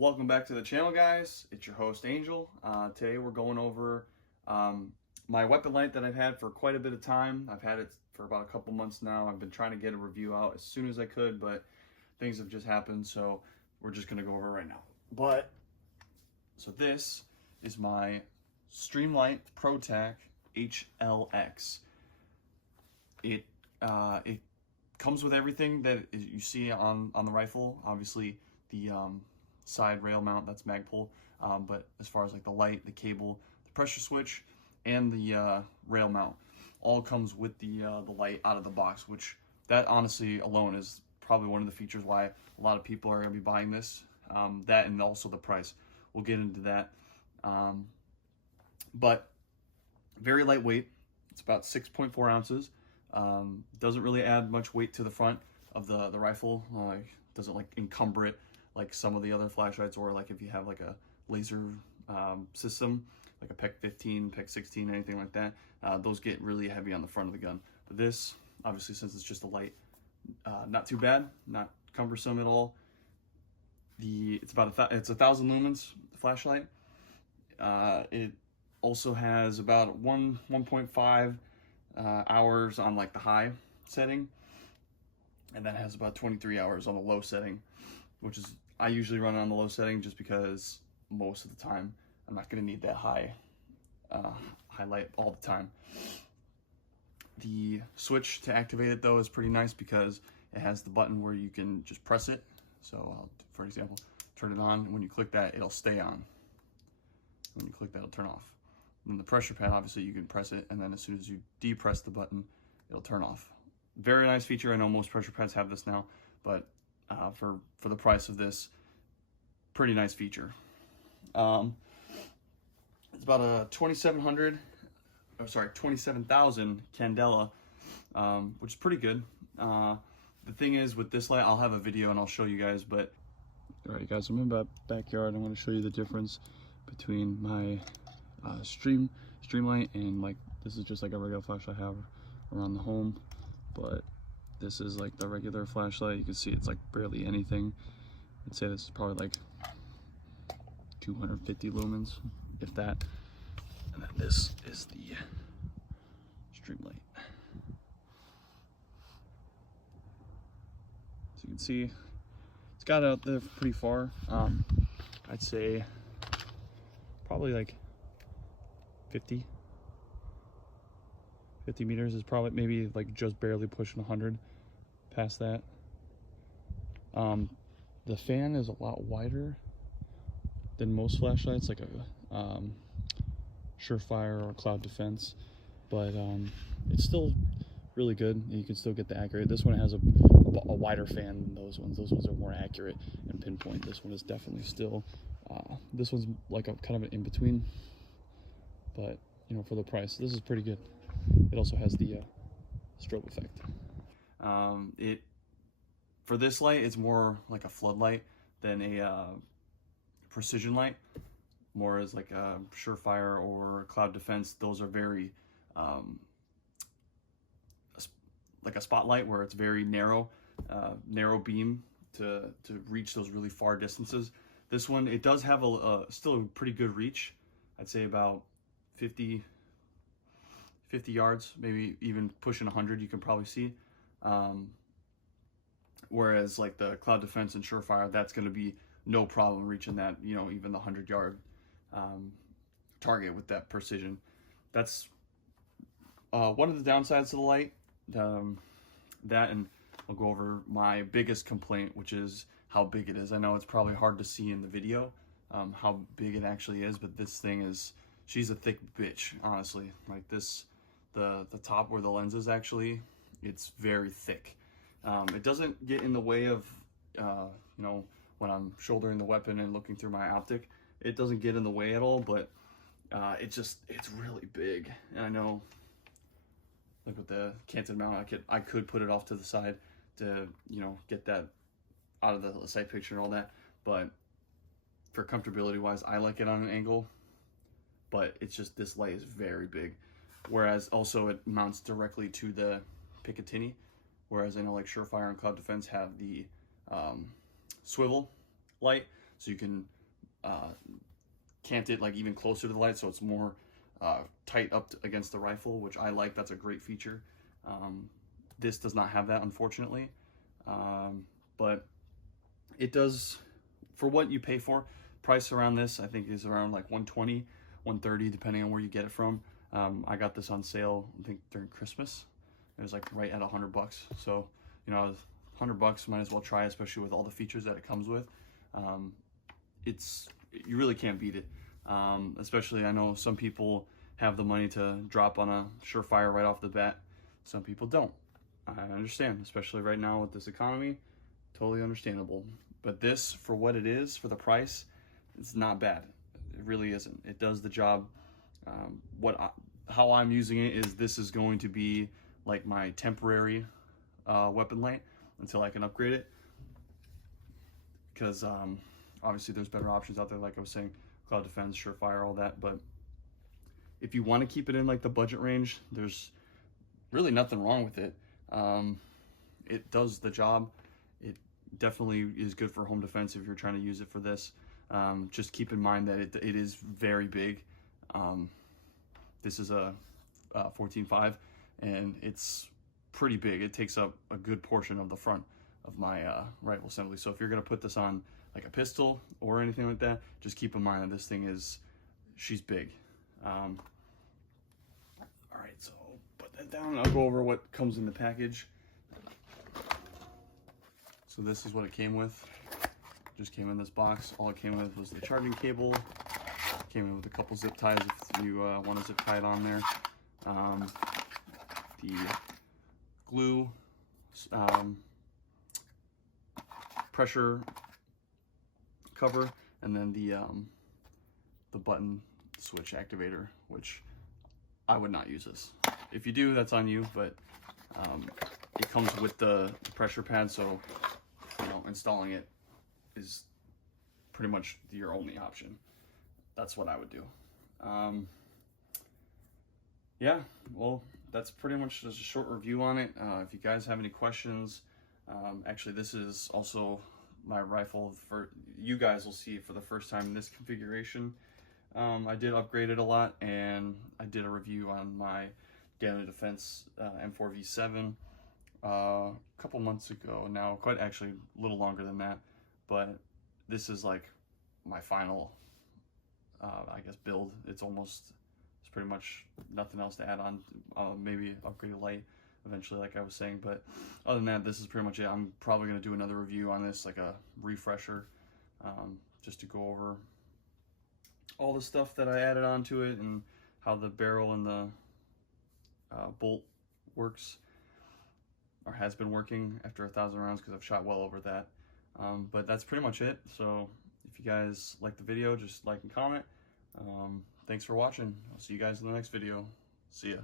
Welcome back to the channel, guys. It's your host Angel. Today we're going over my weapon light that I've had for quite a bit of time. I've had it for about a couple months now. I've been trying to get a review out as soon as I could, but things have just happened, so we're just gonna go over it right now. So this is my Streamlight ProTac HLX. It comes with everything that you see on the rifle. Obviously the side rail mount, that's Magpul, but as far as like the light, the cable, the pressure switch, and the rail mount, all comes with the light out of the box, which that honestly alone is probably one of the features why a lot of people are going to be buying this. That and also the price. We'll get into that. But very lightweight. It's about 6.4 ounces. Doesn't really add much weight to the front of the rifle. Doesn't like encumber it like some of the other flashlights, or like if you have like a laser system, like a PEC 15, PEC 16, anything like that, those get really heavy on the front of the gun. But this, obviously, since it's just a light, not too bad, not cumbersome at all. It's about it's 1,000 lumens flashlight. It also has about 1.5 hours on like the high setting, and that has about 23 hours on the low setting, which is, I usually run on the low setting just because most of the time I'm not going to need that high highlight all the time. The switch to activate it though is pretty nice because it has the button where you can just press it. So for example, turn it on, and when you click that, it'll stay on. When you click that, it'll turn off. And then the pressure pad, obviously you can press it, and then as soon as you depress the button, it'll turn off. Very nice feature. I know most pressure pads have this now, but for the price of this, pretty nice feature. It's about a 27,000 candela, which is pretty good. The thing is with this light, I'll have a video and I'll show you guys, but all right guys, I'm in my backyard. I'm going to show you the difference between my Streamlight and like, this is just like a regular flashlight I have around the home, but this is like the regular flashlight. You can see it's like barely anything. I'd say this is probably like 250 lumens, if that. And then this is the Streamlight. So you can see it's got out there pretty far. I'd say probably like 50 meters is probably maybe like just barely pushing 100 past that. The fan is a lot wider than most flashlights, like a Surefire or Cloud Defense, but it's still really good. You can still get the accurate. This one has a wider fan than those ones. Those ones are more accurate and pinpoint. This one is definitely still, this one's like a kind of an in-between, but you know, for the price, this is pretty good. It also has the strobe effect. For this light, it's more like a floodlight than a precision light. More as like a Surefire or Cloud Defense. Those are very like a spotlight, where it's very narrow beam to reach those really far distances. This one, it does have still a pretty good reach. I'd say about 50 yards, maybe even pushing 100, you can probably see. Whereas like the Cloud Defense and Surefire, that's going to be no problem reaching that, you know, even the 100-yard target with that precision. That's one of the downsides to the light. That, and I'll go over my biggest complaint, which is how big it is. I know it's probably hard to see in the video how big it actually is, but this thing is, she's a thick bitch, honestly. Like this, the top where the lens is actually, it's very thick. It doesn't get in the way of, you know, when I'm shouldering the weapon and looking through my optic, it doesn't get in the way at all, but it's really big. And I know, like with the canted mount, I could put it off to the side to, you know, get that out of the sight picture and all that, but for comfortability wise, I like it on an angle. But it's just, this light is very big, whereas also it mounts directly to the Picatinny, whereas I know like Surefire and Cloud Defense have the swivel light, so you can cant it like even closer to the light, so it's more tight up against the rifle, which I like. That's a great feature. This does not have that, unfortunately, but it does, for what you pay for. Price around this I think is around like 120, 130, depending on where you get it from. I got this on sale, I think during Christmas. It was like right at $100, so you know, $100, might as well try, especially with all the features that it comes with. You really can't beat it. Especially, I know some people have the money to drop on a Surefire right off the bat. Some people don't. I understand, especially right now with this economy. Totally understandable. But this, for what it is, for the price, it's not bad. It really isn't. It does the job. How I'm using it is, this is going to be like my temporary weapon light until I can upgrade it, because obviously there's better options out there, like I was saying, Cloud Defense, Surefire, all that. But if you want to keep it in like the budget range, there's really nothing wrong with it. It does the job. It definitely is good for home defense if you're trying to use it for this. Just keep in mind that it is very big. This is a 14.5, and it's pretty big. It takes up a good portion of the front of my rifle assembly. So if you're gonna put this on like a pistol or anything like that, just keep in mind that this thing she's big. All right, so put that down. I'll go over what comes in the package. So this is what it came with. Just came in this box. All it came with was the charging cable. Came in with a couple zip ties if you want to zip tie it on there. The glue, pressure cover, and then the button switch activator, which I would not use this. If you do, that's on you, but it comes with the pressure pad, so you know, installing it is pretty much your only option. That's what I would do. Yeah, well, that's pretty much just a short review on it. If you guys have any questions, actually this is also my rifle. You guys will see it for the first time in this configuration. I did upgrade it a lot, and I did a review on my Daily Defense M4V7 a couple months ago now, quite actually a little longer than that, but this is like my final I guess build. It's pretty much nothing else to add on. Maybe upgrade a light eventually, like I was saying, but other than that, this is pretty much it. I'm probably going to do another review on this, like a refresher, just to go over all the stuff that I added onto it and how the barrel and the bolt works, or has been working after 1,000 rounds, because I've shot well over that. But that's pretty much it. So if you guys like the video, just like and comment. Thanks for watching. I'll see you guys in the next video. See ya.